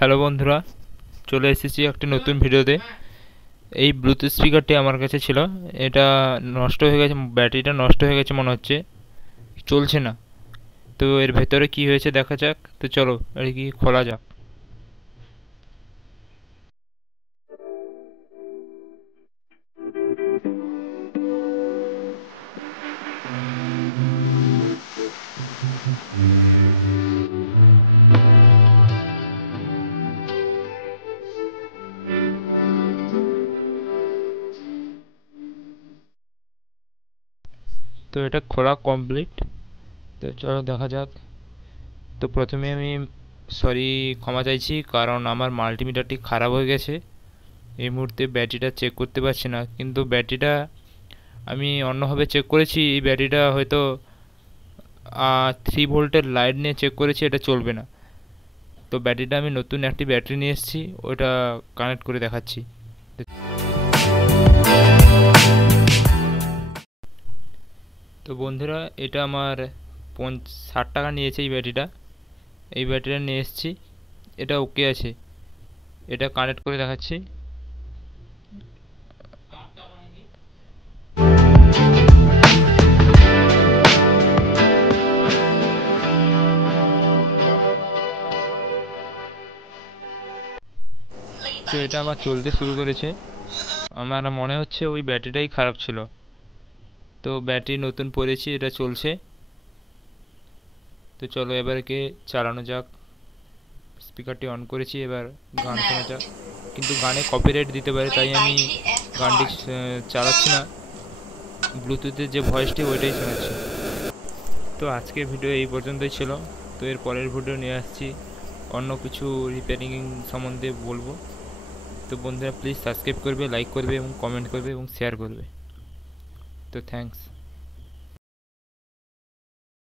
Hello বন্ধুরা, চলে এসেছি একটি নতুন ভিডিওতে। এই ব্লুটুথ স্পিকারটি আমার কাছে ছিল, এটা নষ্ট হয়ে গেছে, ব্যাটারিটা নষ্ট হয়ে গেছে মনে হচ্ছে, চলছে না। তো এর ভেতরে কি হয়েছে দেখা যাক। তো চলো আর কি খোলা যাক। তো এটা খোলা কমপ্লিট। তো চলো দেখা যাক। তো প্রথমে আমি ক্ষমা চাইছি, কারণ আমার মাল্টিমিটারটি খারাপ হয়ে গেছে। এই মুহূর্তে ব্যাটারিটা চেক করতে পারছি না, কিন্তু ব্যাটারিটা আমি অন্যভাবে চেক করেছি। এই ব্যাটারিটা হয়তো 3 ভোল্টের লাইট নিয়ে চেক করেছি, এটা চলবে না। তো ব্যাটারিটা আমি নতুন একটি ব্যাটারি নিয়ে এসেছি, ওটা কানেক্ট করে দেখাচ্ছি। তো বন্ধুরা, এটা আমার 60 টাকা নিয়েছে এই ব্যাটারিটা। এই ব্যাটারিটা নিয়ে এসেছি, এটা ওকে আছে। এটা কানেক্ট করে দেখাচ্ছি। তো এটা আমার চলতে শুরু করেছে। আমার মনে হচ্ছে ওই ব্যাটারিটাই খারাপ ছিল। তো ব্যাটারি নতুন পড়েছি, এটা চলছে। তো চলো এবারকে চালানো যাক। স্পিকারটি অন করেছি, এবার গান শোনা যাক। কিন্তু গানে কপিরাইট দিতে পারে, তাই আমি গানটি চালাচ্ছি না। ব্লুটুথের যে ভয়েসটি ওইটাই শোনাচ্ছি। তো আজকের ভিডিও এই পর্যন্তই ছিল। তো এর পরের ভিডিও নিয়ে আসছি, অন্য কিছু রিপেয়ারিং সম্বন্ধে বলবো। তো বন্ধুরা প্লিজ সাবস্ক্রাইব করবে, লাইক করবে এবং কমেন্ট করবে এবং শেয়ার করবে। তো থ্যাঙ্কস।